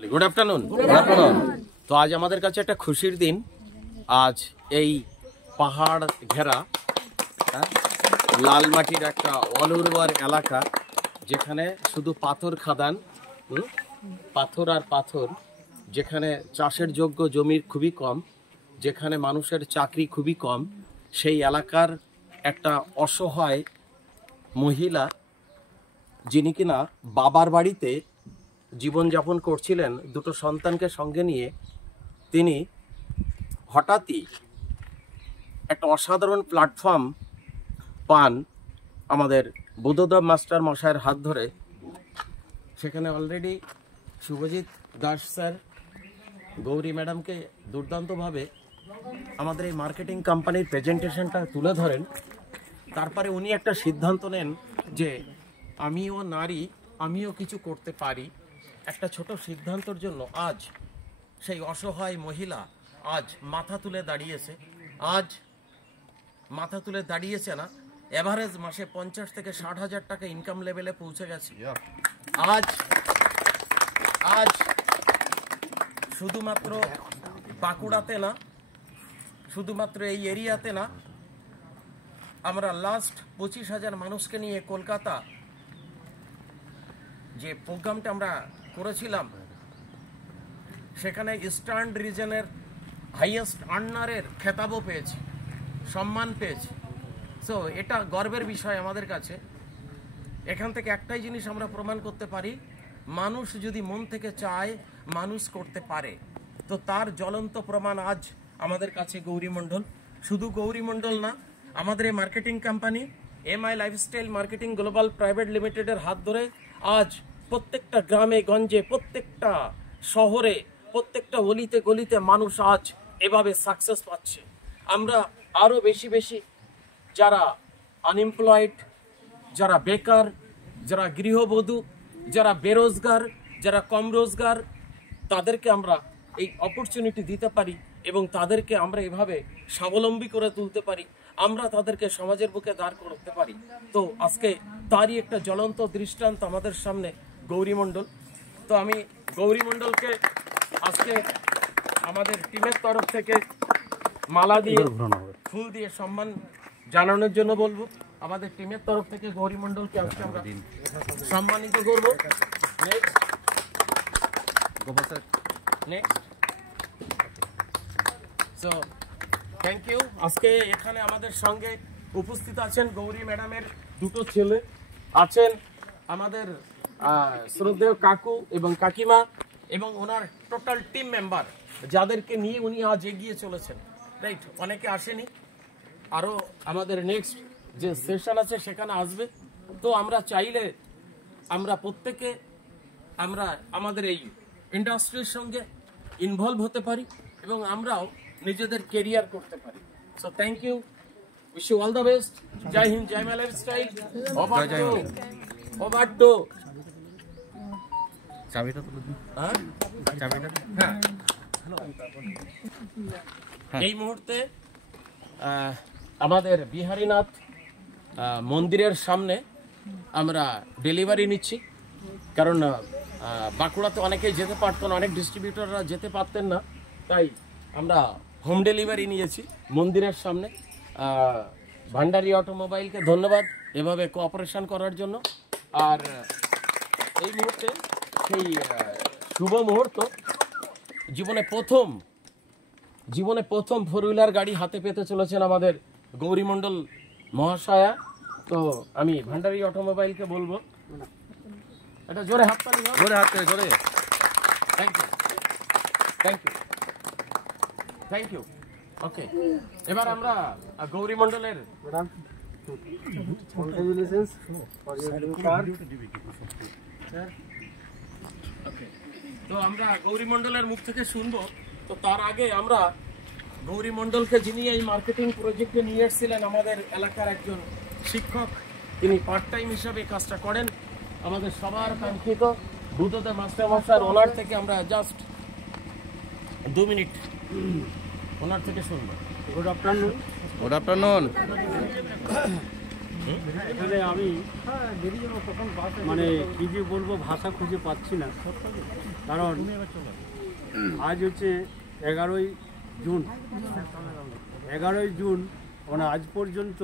Good afternoon. तो आज हमारे काছে একটা খুশির দিন। আজ এই পাহাড় ঘেরা লাল মাটির একটা অনুর্বর এলাকা, যেখানে শুধু পাথর খাদান, পাথর আর পাথর, যেখানে চাষের যোগ্য জমির খুবই কম, যেখানে মানুষের চাকরি খুবই কম, সেই এলাকার একটা অসহায় মহিলা, যিনি কিনা বাবার বাড়িতে জীবনযাপন করছিলেন দুটো সন্তানকে সঙ্গে নিয়ে, তিনি হঠাৎই একটা অসাধারণ প্ল্যাটফর্ম পান আমাদের বুদ্ধদেব মাস্টার মশাইয়ের হাত ধরে। সেখানে অলরেডি শুভজিৎ দাস স্যার গৌরী ম্যাডামকে দুর্দান্তভাবে আমাদের এই মার্কেটিং কোম্পানির প্রেজেন্টেশনটা তুলে ধরেন। তারপরে উনি একটা সিদ্ধান্ত নেন যে আমিও নারী, আমিও কিছু করতে পারি। একটা ছোট সিদ্ধান্তর জন্য আজ সেই অসহায় মহিলা আজ মাথা তুলে দাঁড়িয়েছে। আজ মাথা তুলে দাঁড়িয়েছে না, এভারেজ মাসে 50 থেকে 60,000 টাকা ইনকাম লেভেলে পৌঁছে গেছে। আজ শুধুমাত্র বাঁকুড়াতে না, শুধুমাত্র এই এরিয়াতে না, আমরা লাস্ট 25,000 মানুষকে নিয়ে কলকাতা যে প্রোগ্রামটা আমরা করেছিলাম, সেখানে ইস্টার্ন রিজনের হাইয়েস্ট আর্নারের খেতাবও পেয়েছি, সম্মান পেয়েছি। সো এটা গর্বের বিষয় আমাদের কাছে। এখান থেকে একটাই জিনিস আমরা প্রমাণ করতে পারি, মানুষ যদি মন থেকে চায় মানুষ করতে পারে। তো তার জ্বলন্ত প্রমাণ আজ আমাদের কাছে গৌরী মণ্ডল। শুধু গৌরী মণ্ডল না, আমাদের এই marketing company MI lifestyle marketing global private লিমিটেডের হাত ধরে আজ প্রত্যেকটা গ্রামে গঞ্জে, প্রত্যেকটা শহরে, প্রত্যেকটা অলিতে গলিতে মানুষ আজ এভাবে সাকসেস পাচ্ছে। আমরা আরও বেশি বেশি যারা আনএমপ্লয়েড, যারা বেকার, যারা গৃহবধূ, যারা বেরোজগার, যারা কম রোজগার, তাদেরকে আমরা এই অপরচুনিটি দিতে পারি এবং তাদেরকে আমরা এভাবে স্বাবলম্বী করে তুলতে পারি, আমরা তাদেরকে সমাজের বুকে দাঁড় করতে পারি। তো আজকে তারই একটা জ্বলন্ত দৃষ্টান্ত আমাদের সামনে গৌরী মণ্ডল। তো আমি গৌরী মণ্ডলকে আজকে আমাদের টিমের তরফ থেকে মালা দিয়ে, ফুল দিয়ে সম্মান জানানোর জন্য বলবো। আমাদের টিমের তরফ থেকে গৌরী মণ্ডলকে আজকে আমরা সম্মানিত করবো। So thank you. আজকে এখানে আমাদের সঙ্গে উপস্থিত আছেন গৌরী ম্যাডামের দুটো ছেলে, আছেন আমাদের শ্রদ্ধেয় কাকু এবং কাকিমা এবং ওনার টোটাল টিম মেম্বার, যাদেরকে নিয়ে উনি আজ এগিয়ে চলেছেন। রাইট, অনেকে আসেনি, আরও আমাদের নেক্সট যে সেশন আছে সেখানে আসবে। তো আমরা চাইলে আমরা প্রত্যেকে আমরা আমাদের এই ইন্ডাস্ট্রির সঙ্গে ইনভলভ হতে পারি এবং আমরাও নিজেদের কেরিয়ার করতে পারি। So thank you, wish you all the best. Jai Hind, Jai my lifestyle. ওভারটো চাবিটা তুলে দিন। হ্যাঁ, এই মুহূর্তে আমাদের বিহারীনাথ মন্দিরের সামনে আমরা ডেলিভারি নিচ্ছি, কারণ বাঁকুড়াতে অনেকেই যেতে পারতো না, অনেক ডিস্ট্রিবিউটররা যেতে পারতেন না, তাই আমরা হোম ডেলিভারি নিয়েছি মন্দিরের সামনে। ভান্ডারি অটোমোবাইলকে ধন্যবাদ প্রভাবে কোঅপারেশন করার জন্য। আর এই মুহূর্তে সেই শুভ মুহূর্ত, জীবনে প্রথম 4 হুইলার গাড়ি হাতে পেতে চলেছেন আমাদের গৌরী মণ্ডল মহাশয়া। তো আমি ভান্ডারি অটোমোবাইলকে বলবো, এটা জোরে হাততালি, জোরে হাততালি, জোরে। Thank you, thank you, thank you. Okay, এবার আমরা গৌরী মণ্ডলের তো আমরা গৌরী মণ্ডলের মুখ থেকে শুনবো। তো তার আগে আমরা গৌরী মণ্ডলকে, যিনি এই মার্কেটিং প্রজেক্টে নিয়ে এসেছিলেন, আমাদের এলাকার একজন শিক্ষক, তিনি পার্ট টাইম হিসাবে কাজটা করেন, আমাদের সবার কাঙ্ক্ষিত বুদ্ধদেব মাস্টার মশাই, ওনার থেকে আমরা জাস্ট 2 মিনিট ওনার থেকে শুনবো। Good afternoon. Good afternoon. এখানে আমি মানে কি যে বলবো, ভাষা খুঁজে পাচ্ছি না। কারণ আজ হচ্ছে 11ই জুন। 11ই জুন মানে আজ পর্যন্ত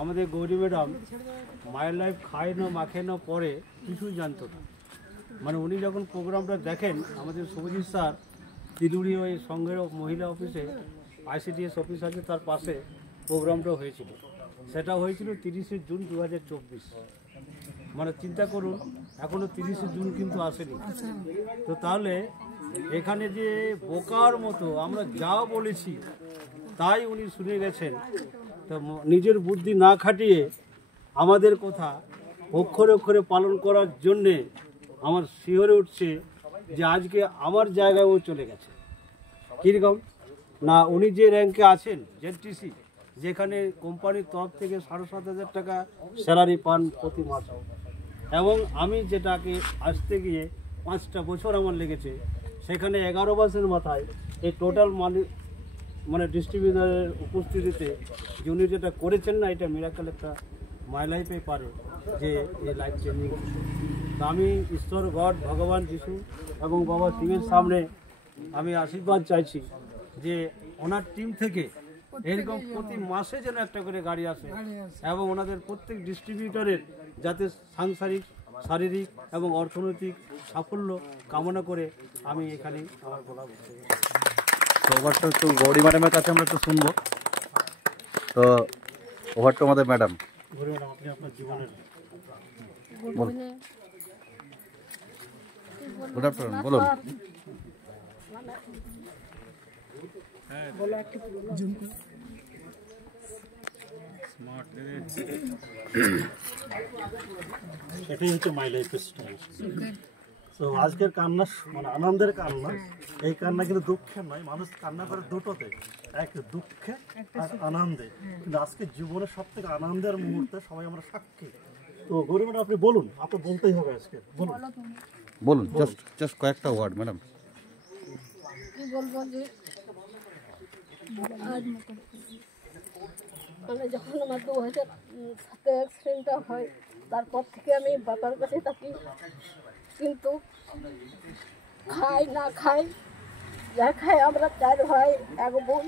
আমাদের গৌরী ম্যাডাম মায়ের লাইফ খায় না মাখে না পরে কিছুই জানতো না। মানে উনি যখন প্রোগ্রামটা দেখেন, আমাদের শুভজিৎ স্যার তিলুরি ওই সংঘের মহিলা অফিসে ICDS অফিস আছে, তার পাশে প্রোগ্রামটা হয়েছিল। সেটা হয়েছিল 30শে জুন 2024। মানে চিন্তা করুন, এখনও 30শে জুন কিন্তু আসেনি। তো তাহলে এখানে যে বোকার মতো আমরা যা বলেছি তাই উনি শুনে গেছেন। তো নিজের বুদ্ধি না খাটিয়ে আমাদের কথা অক্ষরে অক্ষরে পালন করার জন্যে আমার শিহরে উঠছে যে আজকে আমার জায়গায় ও চলে গেছে। কীরকম না, উনি যে র্যাঙ্কে আছেন ZTC, যেখানে কোম্পানির তরফ থেকে 7,500 টাকা স্যালারি পান প্রতি মাসে, এবং আমি যেটাকে আসতে গিয়ে 5টা বছর আমার লেগেছে, সেখানে 11 মাসের মাথায় এই টোটাল মানে ডিস্ট্রিবিউটারের উপস্থিতিতে যে উনি যেটা করেছেন না, এটা মিরাকেল একটা মাই লাইফে পারে যে এই লাইফ চেঞ্জিং। তো আমি ঈশ্বর, গড, ভগবান, যিশু এবং বাবা শিবের সামনে আমি আশীর্বাদ চাইছি যে ওনার টিম থেকে এরকম প্রতি মাসে যেন একটা করে গাড়ি আসে, এবং ওনাদের প্রত্যেক ডিস্ট্রিবিউটরের যাতে সাংসারিক, শারীরিক এবং অর্থনৈতিক সাফল্য কামনা করে আমি এখানে আমার বলা বলছি। তো ওভারটা একটু গৌরী ম্যাডামের কাছে আমরা একটু শুনবো। তো ওভারটা আমাদের ম্যাডাম। গৌরী ম্যাডাম, আপনি আপনার জীবনের গুড আফটারনুন, বলুন। এটাই হচ্ছে মাই লাইফ স্টাইল। তো আজকের কান্না মানে আনন্দের কান্না। এই কান্না কিন্তু দুঃখের নয়, মানুষ কান্না করে দুটোতে, এক দুঃখে আর আনন্দে। কিন্তু আজকে জীবনের সব থেকে আনন্দের মুহূর্তে সবাই আমরা সাক্ষী। তো গৌরী ম্যাডাম, আপনি বলুন, আপনার বলতেই হবে আজকে, বলুন বলুন, জাস্ট কয়েকটা ওয়ার্ড ম্যাডাম। কি বলবো যে মানে যখন আমার 2007 অ্যাক্সিডেন্টটা হয়, তারপর থেকে আমি বাবার কাছে থাকি, কিন্তু খাই না খাই, যা খাই আমরা 4 ভাই 1 বোন।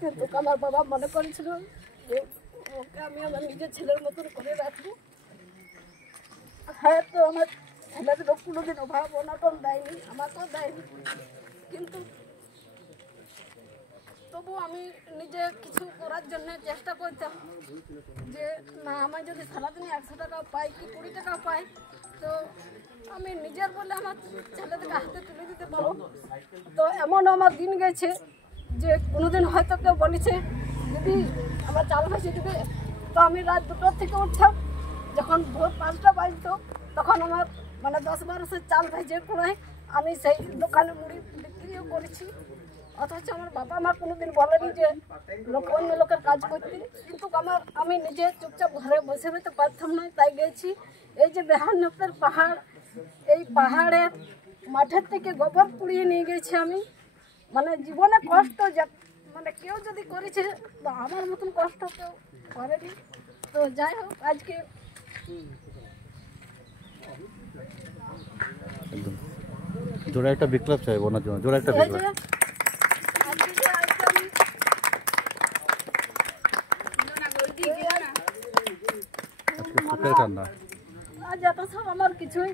কিন্তু আমার বাবা মনে করেছিল যে ওকে আমি আমার নিজের ছেলের মতন করে রাখবো। হ্যাঁ, তো আমার ছেলেদেরও কোনোদিন অভাব অনটন দেয়নি, আমাকেও দেয়নি, কিন্তু তবু আমি নিজে কিছু করার জন্য চেষ্টা করতাম যে না, আমার যদি সারাদিনে 100 টাকা পাই কি 20 টাকা পাই, তো আমি নিজের বলে আমার ছেলেদেরকে হাতে তুলে দিতে পারবো। তো এমন আমার দিন গেছে যে কোনোদিন হয়তো কেউ বলেছে যদি আমার চাল ভাসিয়ে দেবে, তো আমি রাত 2টা থেকে উঠতাম, যখন ভোর 5টা বাজতো তখন আমার মানে 10-12 চাল ভেজে করে আমি সেই দোকানে মুড়ি বিক্রিও করেছি। অথচ আমার বাবা আমার কোনোদিন বলেনি যে অন্য লোকের কাজ করতে, কিন্তু আমি নিজে চুপচাপ ঘরে বসে রইতে পারতাম না, তাই গেছি। এই যে বেহানপুরের পাহাড়, এই পাহাড়ের মাঠের থেকে গোবর পুড়িয়ে নিয়ে গেছি আমি। মানে জীবনে কষ্ট মানে কেউ যদি করেছে, তো আমার মতন কষ্ট কেউ করেনি। তো যাই হোক, আজকে একদম জোরে একটা বিপ্লব চাই ওনার জন্য, জোরে একটা বিপ্লব। আজ এত সব আমার কিছুই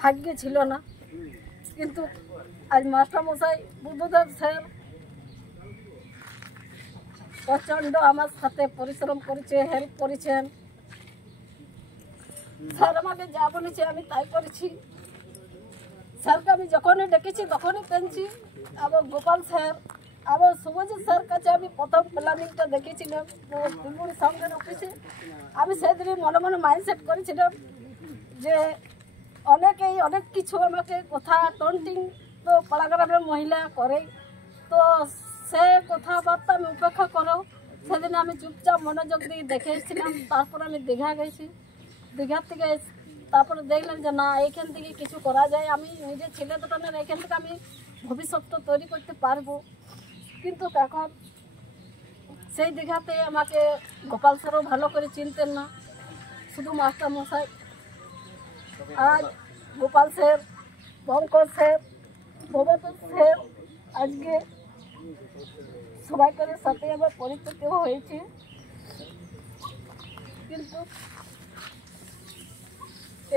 ভাগ্যে ছিল না, কিন্তু আজ মাস্টারমশাই বুদ্ধদেব স্যার প্রচণ্ড আমার সাথে পরিশ্রম করেছে, হেল্প করেছেন। স্যার আমাকে যা বলেছে আমি তাই করেছি। স্যারকে আমি যখনই ডেকেছি তখনই পেয়েছি। আবার গোপাল স্যার, আবার শুভজিৎ স্যার কাছে আমি প্রথম প্ল্যানিংটা দেখেছিলাম তিলুরি সংঘের অফিসে। আমি সেদিনই মনে মনে মাইন্ডসেট করেছিলাম যে অনেকেই অনেক কিছু আমাকে কথা টন্টিং তো পাড়াগ্রামের মহিলা করে, তো সে কথাবার্তা আমি উপেক্ষা করো। সেদিন আমি চুপচাপ মনোযোগ দিয়ে দেখে এসেছিলাম। তারপর আমি দীঘা গেছি, দীঘার থেকে তারপরে দেখলাম যে না, এইখান থেকে কিছু করা যায়, আমি নিজের ছেলে দুটানের এখান থেকে আমি ভবিষ্যৎটা তৈরি করতে পারবো। কিন্তু এখন সেই দীঘাতে আমাকে গোপাল স্যারও ভালো করে চিনতেন না, শুধু মাস্টার মশাই। আজ Gopal sir, Pankaj sir, Prabhat sir আজকে সবাইকারের সাথে আমার পরিচিত হয়েছে। কিন্তু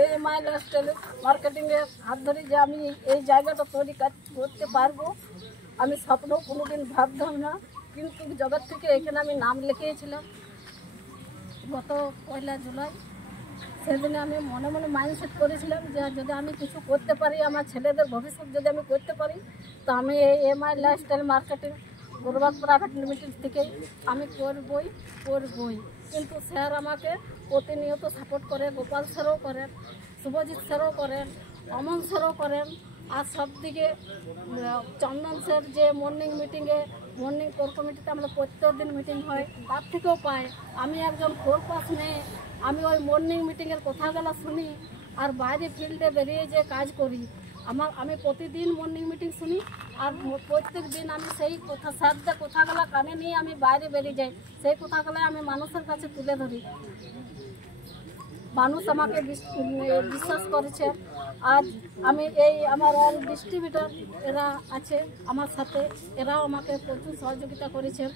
এই মাই লাইফস্টাইল মার্কেটিংয়ের হাত ধরে যে আমি এই জায়গাটা তৈরি করতে পারবো, আমি স্বপ্নও কোনোদিন ভাবতাম না। কিন্তু জগৎ থেকে এখানে আমি নাম লিখিয়েছিলাম গত 1 জুলাই। সেদিনে আমি মনে মনে মাইন্ডসেট করেছিলাম যে যদি আমি কিছু করতে পারি, আমার ছেলেদের ভবিষ্যৎ যদি আমি করতে পারি, তো আমি এই এমআই লাইফস্টাইল মার্কেটিং গৌরবাগ প্রাইভেট লিমিটেড থেকে আমি করবই। কিন্তু স্যার আমাকে প্রতিনিয়ত সাপোর্ট করে, গোপাল স্যারও করেন, শুভজিৎ স্যারও করেন, অমন স্যারও করেন। আর সব দিকে চন্দন স্যার যে মর্নিং কোর কমিটিতে আমরা প্রত্যেক দিন মিটিং হয়, তার থেকেও পাই। আমি একজন 4 পাস মেয়ে, আমি ওই মর্নিং মিটিংয়ের কথাগুলো শুনি আর বাইরে ফিল্ডে বেরিয়ে যে কাজ করি। আমি প্রতিদিন মর্নিং মিটিং শুনি আর প্রত্যেক দিন আমি সেই স্যারদের কথাগুলো কানে নিয়ে আমি বাইরে বেরিয়ে যাই। সেই কথাগুলো আমি মানুষের কাছে তুলে ধরি। মানুষ আমাকে বিশ্বাস করেছে। আজ আমি আমার অল ডিস্ট্রিবিউটর এরা আছে আমার সাথে, এরাও আমাকে প্রচুর সহযোগিতা করেছেন।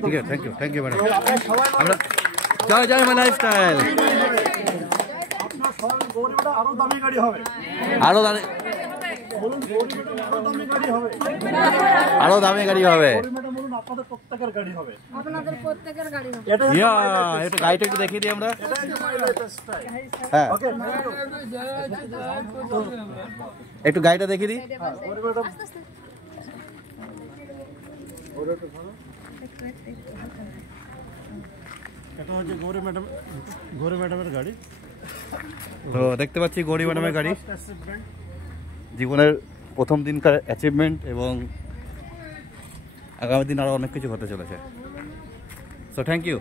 ঠিক আছে, থ্যাংক ইউ ম্যাডাম। আমরা জয় জয় মাই লাইফস্টাইল। আরো দামি গাড়ি হবে, আরো দামি গাড়ি হবে। আপনাদের প্রত্যেকের গাড়ি হবে, আপনাদের প্রত্যেকের গাড়ি হবে। একটু গাড়িটা একটু দেখিয়ে দিই আমরা। হ্যাঁ, একটু গাড়িটা দেখিয়ে দিই। এটা হচ্ছে গৌরী ম্যাডামের গাড়ি। তো দেখতে পাচ্ছি গৌরী ম্যাডামের গাড়ি, জীবনের প্রথম দিনকার অ্যাচিভমেন্ট এবং আগামী দিন আরও অনেক কিছু হতে চলেছে। So thank you.